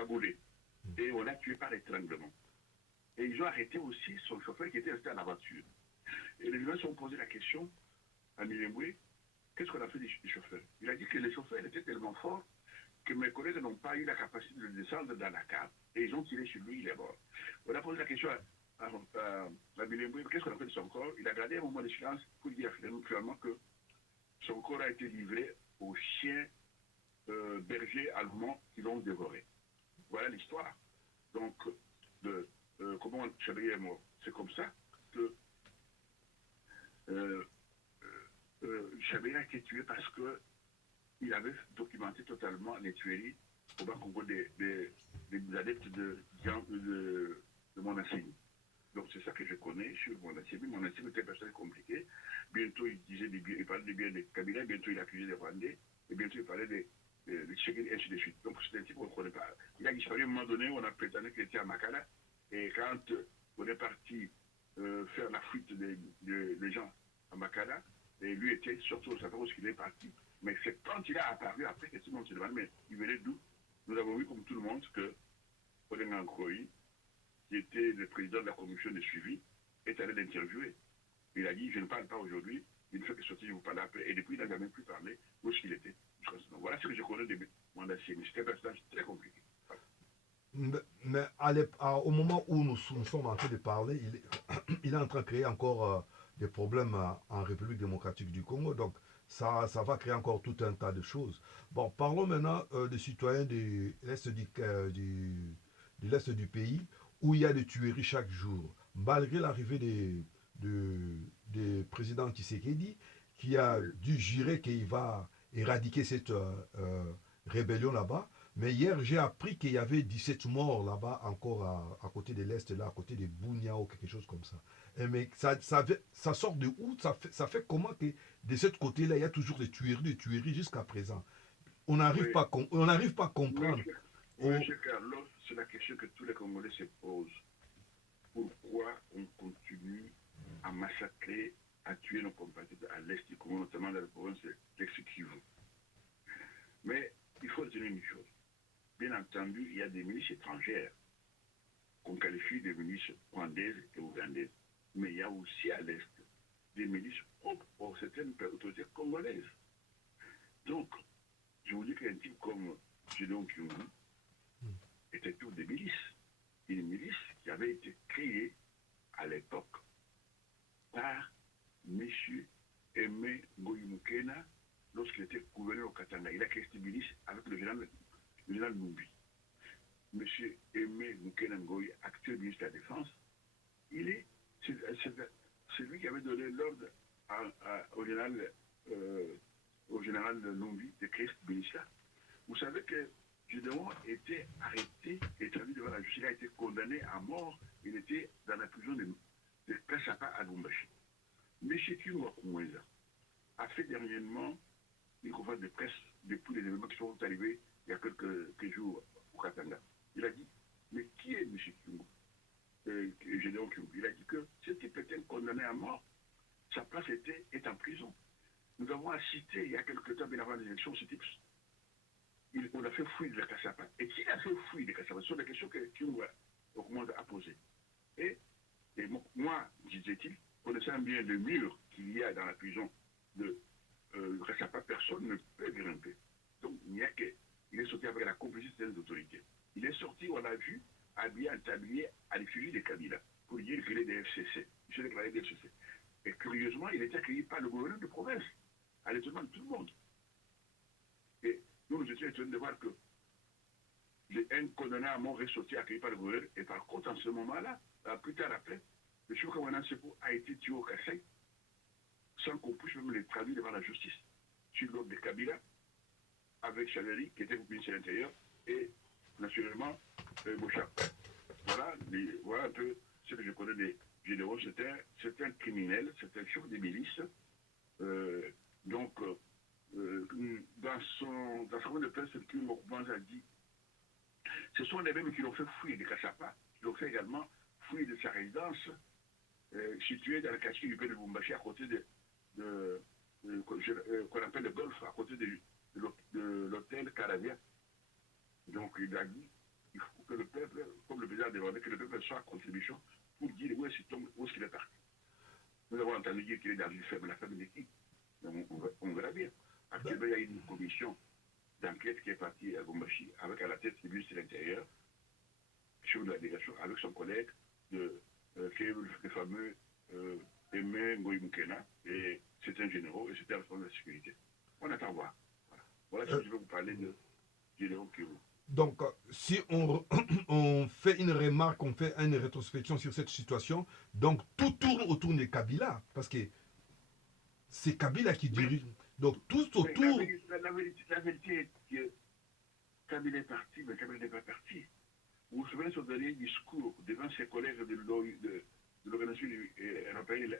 cagoulé. Et on l'a tué par étranglement. Et ils ont arrêté aussi son chauffeur qui était resté à la voiture. Et les gens se sont posé la question à Milemboué, qu'est-ce qu'on a fait du chauffeur? Il a dit que le chauffeur était tellement fort que mes collègues n'ont pas eu la capacité de descendre dans la cave. Et ils ont tiré sur lui, il est mort. On a posé la question à Milemboué, qu'est-ce qu'on a fait de son corps? Il a gardé un moment de silence pour dire finalement que son corps a été livré aux chiens bergers allemands qui l'ont dévoré. Voilà l'histoire. Donc, comment Chabri est mort. C'est comme ça que Chabri a été tué parce qu'il avait documenté totalement les tueries au bas Congo des adeptes de Monassénie. Donc c'est ça que je connais sur Monassénie. Monassénie était une personne compliquée. Bientôt il parlait des biens des Kabila, bientôt il accusait des Rwandais, et bientôt il parlait des Tchéquenes, et ainsi de suite. Donc c'est un type qu'on ne connaît pas. Il a disparu à un moment donné, on a prétendu qu'il était à Makala, et quand on est parti faire la fuite des gens à Makala, et lui était surtout, on ne savait pas où il est parti. Mais c'est quand il a apparu après que tout le monde se demande, mais il venait d'où? Nous avons vu comme tout le monde que Olenga Nkoi, qui était le président de la commission de suivi, est allé l'interviewer. Il a dit, je ne parle pas aujourd'hui, une fois que sorti, je vous parle après. Et depuis, il n'a jamais plus parlé où est-ce qu'il était. Voilà ce que je connais de mon ancien. Mais c'était un personnage très compliqué. Mais au moment où nous sommes en train de parler, il est en train de créer encore des problèmes en République démocratique du Congo. Donc, ça va créer encore tout un tas de choses. Bon, parlons maintenant des citoyens de l'Est de l'Est du pays, où il y a des tueries chaque jour. Malgré l'arrivée des présidents Tshisekedi, qui a dû jurer qu'il va éradiquer cette rébellion là-bas. Mais hier, j'ai appris qu'il y avait 17 morts là-bas, encore à côté de l'Est, là, à côté de Bounia ou quelque chose comme ça. Mais ça sort de où? Ça fait comment que de ce côté-là, il y a toujours des tueries jusqu'à présent? On n'arrive Oui, pas, pas à comprendre. monsieur Carlos, c'est la question que tous les Congolais se posent. Pourquoi on continue à massacrer, à tuer nos compatriotes à l'Est du Congo, notamment dans la province d'Ex-Kivu? Mais il faut retenir une chose. Bien entendu, il y a des milices étrangères qu'on qualifie de milices rwandaises et ougandaises. Mais il y a aussi à l'Est des milices propres pour certaines autorités congolaises. Donc, je vous dis qu'un type comme Gédéon Kyungu était tout des milices. Une milice qui avait été créée à l'époque par M. Aimé Goyimukena lorsqu'il était gouverneur au Katanga. Il a créé cette milice avec le général Numbi. M. Aimé Mukena Ngoyi, actuel ministre de la Défense, c'est lui qui avait donné l'ordre au général Numbi de créer cette milice-là. Vous savez que Gédéon était arrêté et traduit devant la justice. Il a été condamné à mort. Il était dans la prison de Kassapa à Lubumbashi. M. Kimwa Kumweza a fait dernièrement une conférence de presse depuis les événements qui sont arrivés il y a quelques jours au Katanga. Il a dit, mais qui est M. Kimwa Gédéon Kimwa? Il a dit que ce type était condamné à mort. Sa place est en prison. Nous avons assisté il y a quelques temps, bien avant les élections, ce type. On a fait fouiller de la Kassapa. Et qui a fait fouiller de Kassapa? Ce sont des questions que Kimwa a posées. Et moi, disait-il, connaissant bien le mur qu'il y a dans la prison de Kassapa, personne ne peut grimper. Donc, il n'y a que. Il est sorti avec la complicité des autorités. Il est sorti, on l'a vu, habillé en tablier à l'effigie des Kabila pour dire qu'il est des FCC. Il s'est déclaré des FCC. Et curieusement, il était accueilli par le gouverneur de province, à l'étonnement de tout le monde. Et nous étions étonnés de voir que un condamné à mort est sorti accueilli par le gouverneur. Et par contre, en ce moment-là, plus tard après, le chef commandant Sekou a été tué au Kassai sans qu'on puisse même les traduire devant la justice. Sur l'ordre de Kabila, avec Chaleri, qui était au ministère de l'Intérieur, et naturellement, Bouchard. Voilà un peu ce que je connais des généraux. C'est un criminel, c'est un chef de milice. Donc, dans son de presse, le Moukoumanz a dit ce sont les mêmes qui l'ont fait fouiller de Kassapa, qui l'ont fait également fouiller de sa résidence située dans le quartier du pays de Lubumbashi, à côté qu'on appelle le Golfe, à côté de l'hôtel Caravia. Donc il a dit il faut que le peuple, comme le président a demandé, que le peuple soit à contribution pour dire où est-ce qu'il est parti. Nous avons entendu dire qu'il est dans une ferme, la ferme d'équipe. On verra bien. Actuellement, il y a une commission d'enquête qui est partie à Gombashi, avec à la tête du ministre de l'Intérieur, chef de la délégation, avec son collègue, qui est le fameux Aimé Ngoï Moukena, et c'est un général, et c'était un responsable de la sécurité. On attend voir. Voilà ce que je vais vous parler de Général Kérou. Donc, si on, on fait une remarque, on fait une rétrospection sur cette situation, donc tout tourne autour de Kabila, parce que c'est Kabila qui dirige. Donc, tout autour. La vérité est que Kabila est parti, mais Kabila n'est pas parti. Vous vous souvenez de son dernier discours devant ses collègues de l'organisation européenne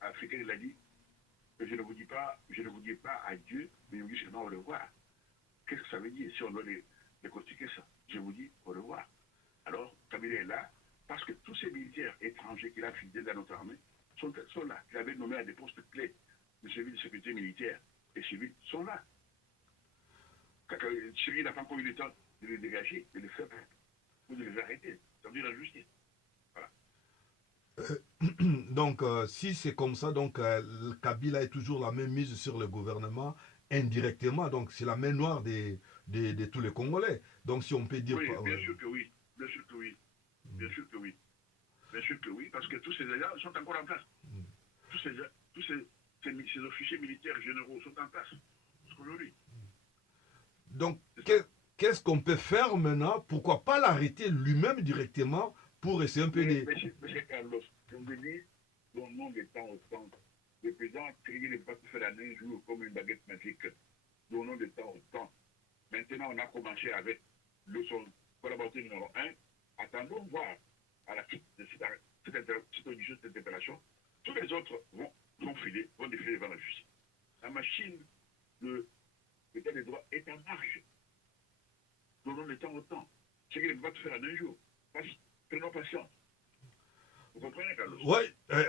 africaine, il a dit que je ne vous dis pas adieu, mais je vous dis seulement au revoir. Qu'est-ce que ça veut dire si on doit décortiquer ça? Je vous dis au revoir. Alors, Kabila est là parce que tous ces militaires étrangers qu'il a fidèles dans notre armée sont là. Il avait nommé à des postes clés de service de sécurité militaire et civile sont là. Syrie n'a pas encore eu le temps de les dégager, de les faire ou de les arrêter. Ça veut dire la justice. Voilà. Donc, si c'est comme ça, donc Kabila est toujours la même mise sur le gouvernement indirectement. Donc, c'est la main noire de tous les Congolais. Donc, si on peut dire. Oui, bien sûr que oui. Bien sûr que oui. Bien sûr que oui. Bien sûr que oui, parce que tous ces agents sont encore en place. Tous ces officiers militaires généraux sont en place aujourd'hui. Donc, qu'est-ce qu'on peut faire maintenant? Pourquoi pas l'arrêter lui-même directement pour essayer un peu de. Monsieur Carlos, je vous dis, donnons le temps au temps. Le président Trigui ne peut pas tout faire en un jour comme une baguette magique. Donnons le temps au temps. Maintenant, on a commencé avec son collaborateur numéro 1. Attendons voir à la suite de cette audition, cette interpellation. Tous les autres vont défiler devant la justice. La machine de l'état des droits est en marche. Donnons le temps au temps. Ce qu'il ne peut pas tout faire en un jour. Prenons patience. Vous comprenez, Carlos? Oui,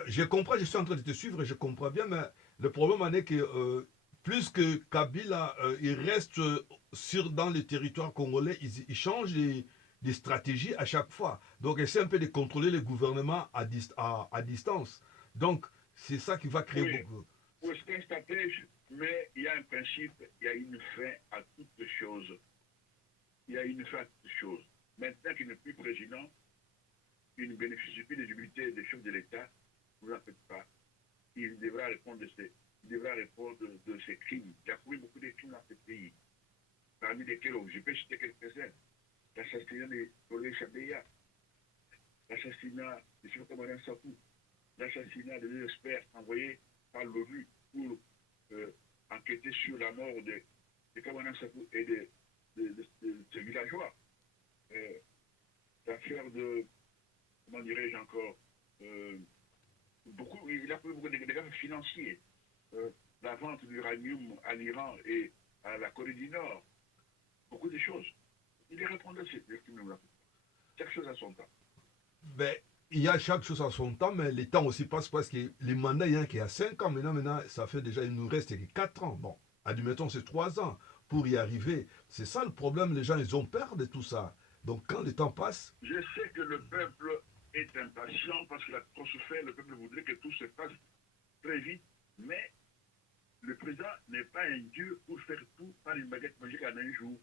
je comprends, je suis en train de te suivre et je comprends bien, mais le problème est que plus que Kabila, il reste dans le territoire congolais, il change des stratégies à chaque fois. Donc, essaie un peu de contrôler le gouvernement à distance. Donc, c'est ça qui va créer beaucoup. Oui, c'est un stratège, mais il y a un principe, il y a une fin à toutes choses. Il y a une fin à toutes choses. Maintenant qu'il n'est plus président, il ne bénéficie plus des immunités des chefs de l'État, ne vous en faites pas. Il devra répondre de ses crimes. Il a commis beaucoup de crimes dans ce pays, parmi lesquels je peux citer quelques-uns. L'assassinat de Colé Chabeya, l'assassinat de M. Kamaran Sapou, l'assassinat de deux experts envoyés par l'ONU pour enquêter sur la mort de Kamaran Sapou et de ces villageois. L'affaire de, comment dirais-je encore, il a pris beaucoup de dégâts financiers. La vente d'uranium à l'Iran et à la Corée du Nord. Beaucoup de choses. Il est répondant à ces crimes-là. Chaque chose à son temps. Ben, il y a chaque chose à son temps, mais les temps aussi passent parce que les mandats, il y en a qui a 5 ans. Maintenant, ça fait déjà, il nous reste 4 ans. Bon, admettons, c'est 3 ans pour y arriver. C'est ça le problème, les gens, ils ont peur de tout ça. Donc, quand le temps passe. Je sais que le peuple est impatient parce qu'il a trop souffert. Le peuple voudrait que tout se fasse très vite, mais le président n'est pas un dieu pour faire tout par une baguette magique en un jour.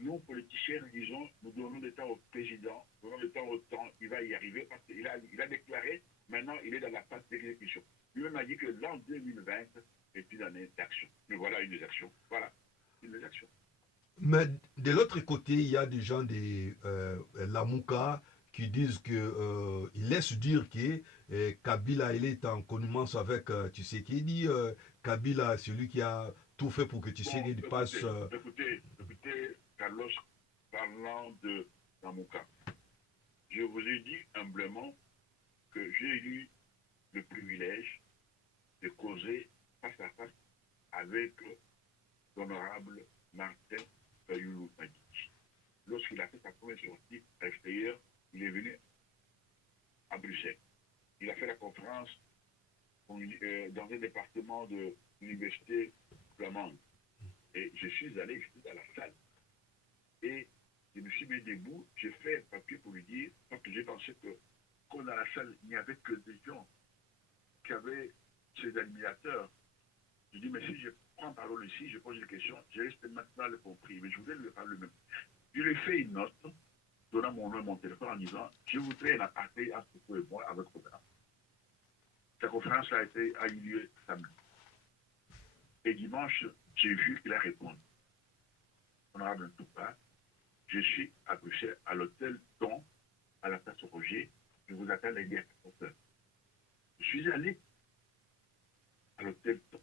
Nous, politiciens, disons, nous donnons le temps au président, nous donnons le temps au temps, il va y arriver parce qu'il a déclaré, maintenant il est dans la phase d'exécution. Lui-même a dit que l'an 2020 est une année d'action. Mais voilà une des actions. Voilà, une des actions. Mais de l'autre côté, il y a des gens de Lamouka qui disent que ils laissent dire que Kabila il est en connivence avec Tshisekedi. Kabila, celui qui a tout fait pour que Tshisekedi passe. Écoutez, Carlos, parlant de Lamouka, je vous ai dit humblement que j'ai eu le privilège de causer face à face avec l'honorable Martin Fayoulou Madji. Lorsqu'il a fait sa première sortie à l'extérieur, il est venu à Bruxelles. Il a fait la conférence dans un département de l'université flamande. Et je suis allé, j'étais dans la salle. Et Je me suis mis debout, j'ai fait un papier pour lui dire, parce que j'ai pensé que, quand dans la salle, il n'y avait que des gens qui avaient ces admirateurs. Je dis, mais si je prends parole ici, je pose une question, je risque maintenant le compris, mais je voulais lui parler lui-même. Je lui ai fait une note, donnant mon nom et mon téléphone en disant, je voudrais un aparté entre vous et moi avec Robert. Cette conférence a eu lieu samedi. Et dimanche, j'ai vu qu'il a répondu. Honorable Toupa, je suis à Bruxelles, à l'hôtel Don, à la place Roger. Je vous attends les gars. Je suis allé à l'hôtel Don.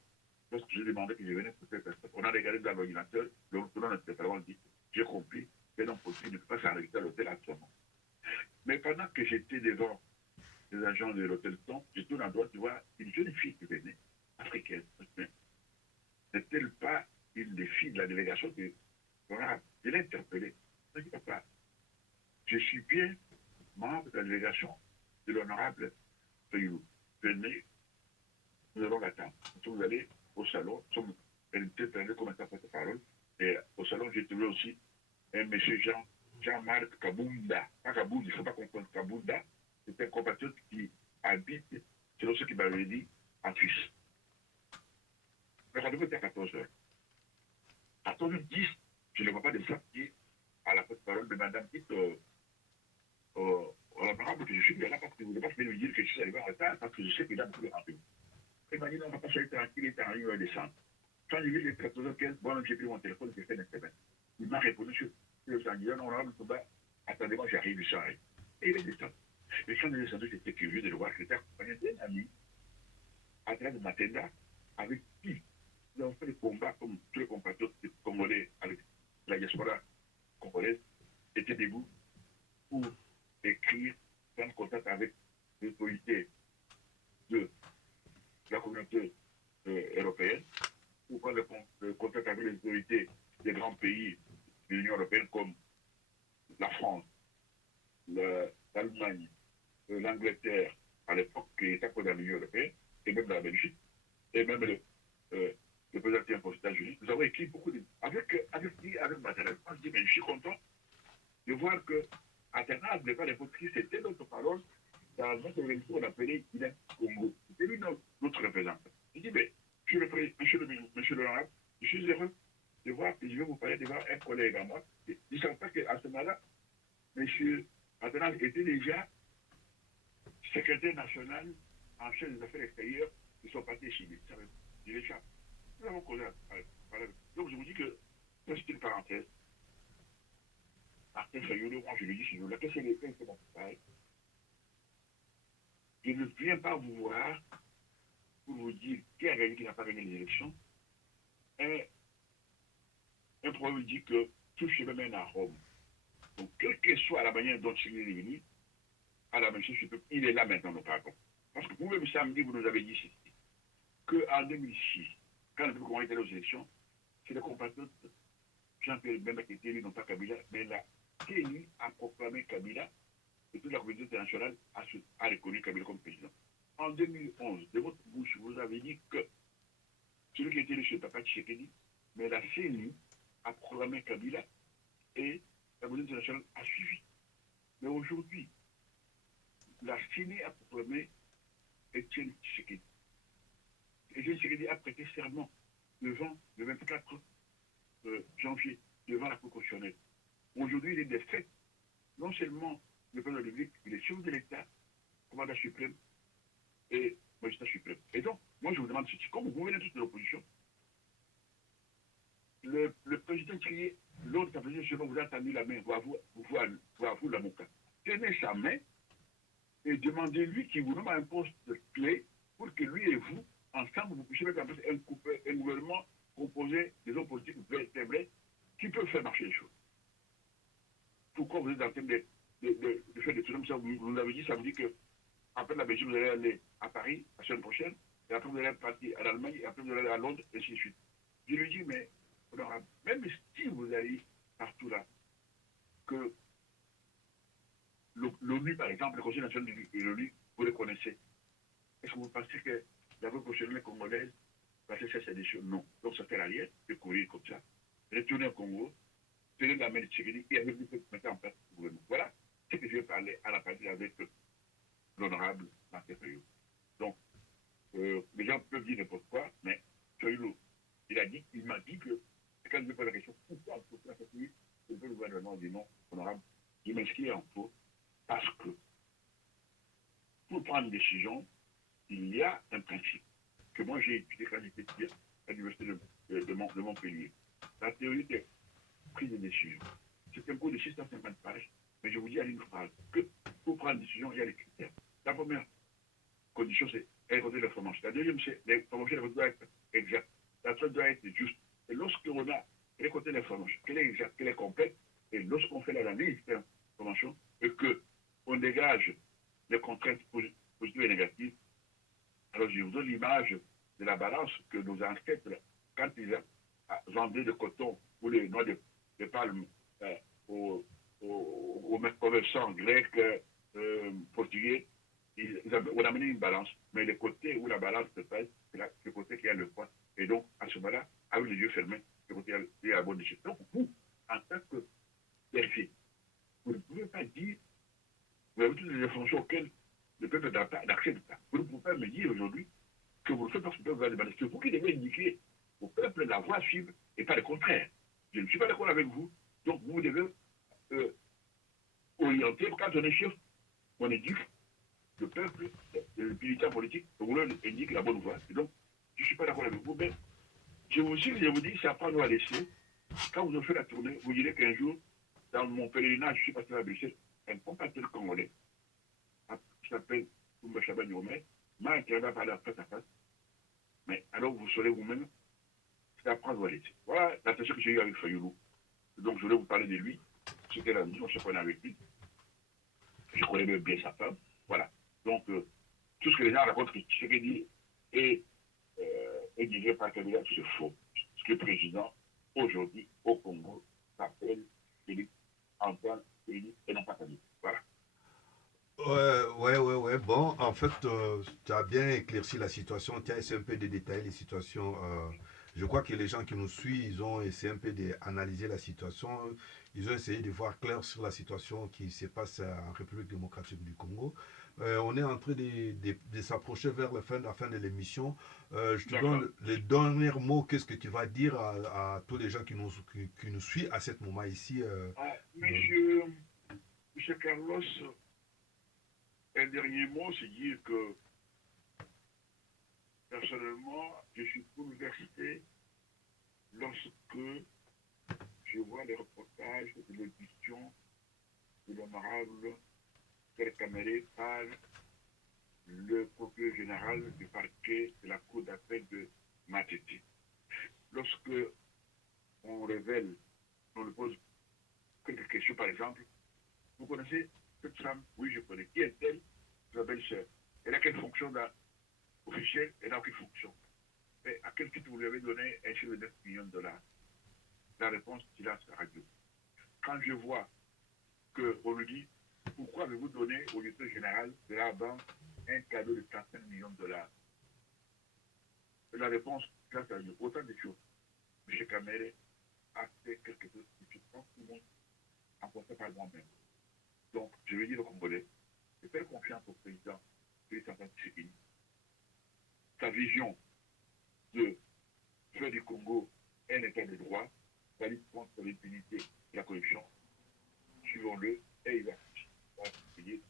Lorsque j'ai demandé que je venais pour cette personne, on a regardé dans l'ordinateur, donc on a dit, j'ai compris, mais non, possible, ne peut pas s'arrêter à l'hôtel actuellement. Mais pendant que j'étais devant les agents de l'hôtel Don, je tourne à droite, tu vois, une jeune fille qui venait, africaine, n'est-elle pas une des filles de la délégation de l'honorable? Je l'ai interpellée. Je ne sais pas. Je suis bien membre de la délégation de l'honorable Fayou. Venez, nous allons l'attendre. Vous allez au salon, elle était prête comme un porte-parole, et au salon, j'ai trouvé aussi un monsieur Jean-Marc Kabunda. Pas Kabounda, il ne faut pas comprendre Kabunda. C'est un compatriote qui habite, selon ce qu'il m'avait dit, en Suisse. Le rendez-vous était à 14h. À 14h10, je ne vois pas de ça qui à la porte-parole de madame dites honorable que je suis bien là parce que vous ne pouvez pas lui dire que je suis arrivé en retard parce que je sais qu'il a beaucoup de rendez-vous. Il m'a dit non, on va pas soyez tranquille, il est en ligne de descendre. Quand j'ai vu les 14h15, bon, j'ai pris mon téléphone, j'ai fait un SMS. Il m'a répondu sur le sanguin, honorable Touba, attendez-moi, j'arrive, je arrive. Et il est descendu. Et quand il est descendu, j'étais curieux de le voir, qu'il était accompagné d'un ami à travers de Matenda avec qui nous avons fait des combats comme tous les compatriotes congolais avec la diaspora congolaise étaient debout pour écrire, prendre contact avec les autorités de la communauté européenne, pour prendre le contact avec les autorités des grands pays de l'Union européenne comme la France, l'Allemagne, l'Angleterre, à l'époque qui était dans l'Union européenne, et même la Belgique, et même le président aux États-Unis. Nous avons écrit beaucoup de. Avec matériel. Moi, je dis, mais je suis content de voir que Athéna n'est pas n'importe qui, c'était notre parole dans notre organisation qu'on appelait Guinée Congo. C'était lui notre représentant. Je dis, mais monsieur le honorable, je suis heureux de voir que je vais vous parler devant un collègue à moi. Je ne savais pas qu'à ce moment-là, monsieur Athéna était déjà secrétaire national en chef des affaires extérieures de son parti chimique. Je l'échappe. Nous avons causé. Donc je vous dis que ça c'est une parenthèse. Martin Fayoulou, moi je lui dis, si vous voulez, qu'est-ce que c'est mon travail? Je ne viens pas vous voir pour vous dire qui a gagné, qui n'a pas gagné les élections. Un problème dit que tout chemin mène à Rome. Donc, quelle que soit la manière dont il est venu, à la même chose, il est là maintenant, nous parlons. Parce que vous-même, samedi, vous nous avez dit ceci, qu'en 2006, quand le peuple congolais était aux élections, c'est le compatriote Jean-Pierre Bemba qui était élu, non pas Kabila, mais la CENI a proclamé Kabila et toute la communauté internationale a reconnu Kabila comme président. En 2011, de votre bouche, vous avez dit que celui qui était élu, c'est Papa Tshisekedi, mais la CENI a proclamé Kabila et la communauté internationale a suivi. Mais aujourd'hui, la CENI a proclamé Etienne Tshisekedi. Etienne Tshisekedi a prêté serment le 24 janvier devant la Cour constitutionnelle. Aujourd'hui, il est défait. Non seulement le président de la République, il est chef de l'État, commandant suprême et magistrat suprême. Et donc, moi je vous demande ceci, comme vous venez tous de l'opposition, le président criait, l'autre qui a fait selon vous a tendu la main, vous la moka. Tenez sa main et demandez-lui qu'il vous nomme un poste clé pour que lui et vous, ensemble, vous puissiez mettre en place un gouvernement composé des hommes politiques vertébrés qui peuvent faire marcher les choses. Pourquoi vous êtes en train de faire des trucs comme ça? Vous l'avez dit, ça veut dire que après la Belgique, vous allez aller à Paris la semaine prochaine, et après vous allez partir à l'Allemagne, et après vous allez aller à Londres, et ainsi de suite. Je lui dis, mais même si vous allez partout là, que l'ONU, par exemple, le Conseil national de l'ONU, vous le connaissez, est-ce que vous pensez que la voie constitutionnelle congolaise va faire cette édition? Non. Donc ça fait rien de courir comme ça. Retourner au Congo, c'est la main de Tshisekedi et avec lui peut mettre en place le gouvernement. Voilà ce que je vais parler à la partie avec l'honorable Martin Fayou. Donc, les gens peuvent dire n'importe quoi, mais Fayou, il m'a dit que quand je me pose la question, pourquoi ce pays, le gouvernement dit non, honorable, je m'inscris en faux parce que pour prendre une décision, il y a un principe que moi j'ai étudié quand j'étais étudiant à l'université de Montpellier. La théorie de prise de décision. C'est un cours de 650 pages, mais je vous dis à une phrase que pour prendre une décision, il y a les critères. La première condition, c'est récolter l'information. La deuxième, c'est l'information doit être exacte. La troisième doit être juste. Et lorsqu'on a récolté l'information, qu'elle est exacte, qu'elle est complète, et lorsqu'on fait l'analyse de l'information, et qu'on dégage les contraintes positives et négatives, alors je vous donne l'image de la balance que nos ancêtres, quand ils vendaient de coton ou les noix de palme aux commerçants grecs, portugais, on amenait une balance, mais le côté où la balance se pèse, c'est le côté qui a le poids. Et donc, à ce moment-là, avec les yeux fermés, le côté qui a la bonne décision. Donc, vous, en tant que berger, vous ne pouvez pas dire, vous avez toutes les informations auxquelles le peuple n'accepte pas. Vous ne pouvez pas me dire aujourd'hui que vous le faites parce que le peuple va demander. C'est vous qui devez indiquer au peuple la voie à suivre et pas le contraire. Je ne suis pas d'accord avec vous, donc vous devez orienter, quand on est chef, on éduque le peuple, le militaire politique, on leur indique la bonne voie. Et donc, je ne suis pas d'accord avec vous, mais je vous dis, c'est à pas nous à laisser. Quand vous avez fait la tournée, vous direz qu'un jour, dans mon pèlerinage, je suis passé à Bruxelles, un compatriote congolais, qui s'appelle Toumba Chaban Yomé, m'a interrogé à parler en face à face. Mais alors, vous saurez vous-même, c'est à prendre ou à laisser. Voilà l'attention que j'ai eue avec Fayoulou. Donc, je voulais vous parler de lui. C'était la mission, je connais avec lui. Je connais même bien sa femme. Voilà. Donc, tout ce que les gens racontent, ce qu'il dit est dirigé par Kabila, c'est faux. Ce que le président, aujourd'hui, au Congo, s'appelle Félix Antoine Félix et non pas Kabila. Voilà. Ouais. Bon, en fait, tu as bien éclairci la situation. Tu as essayé un peu de détailler les situations. Je crois que les gens qui nous suivent, ils ont essayé un peu d'analyser la situation. Ils ont essayé de voir clair sur la situation qui se passe en République démocratique du Congo. On est en train de s'approcher vers la fin de l'émission. Je te donne les derniers mots. Qu'est-ce que tu vas dire à tous les gens qui nous suivent à ce moment ici Monsieur Carlos, un dernier mot, c'est dire que personnellement, je suis bouleversé lorsque je vois les reportages de l'audition de l'honorable Pierre Caméré par le procureur général du parquet de la cour d'appel de Matete. Lorsque on révèle, on lui pose quelques questions, par exemple, vous connaissez cette femme? Oui, je connais. Qui est-elle? Sa belle-sœur. Elle a quelle fonction officielle? Elle a quelle fonction? Mais à quel titre vous lui avez donné un chèque de 9 millions de dollars? La réponse, silence radio. Quand je vois qu'on lui dit, pourquoi avez-vous donné au lieutenant général de la banque un cadeau de 35 millions de dollars? La réponse, silence radio. Autant de choses. M. Kamere a fait quelque chose qui je pense tout le monde en pensait par moi-même. Donc, je vais dire aux Congolais, de faire confiance au président Félix Antoine Tshisekedi. Sa vision de faire du Congo un état de droit, la lutte contre l'impunité et la corruption, suivons-le et il va payer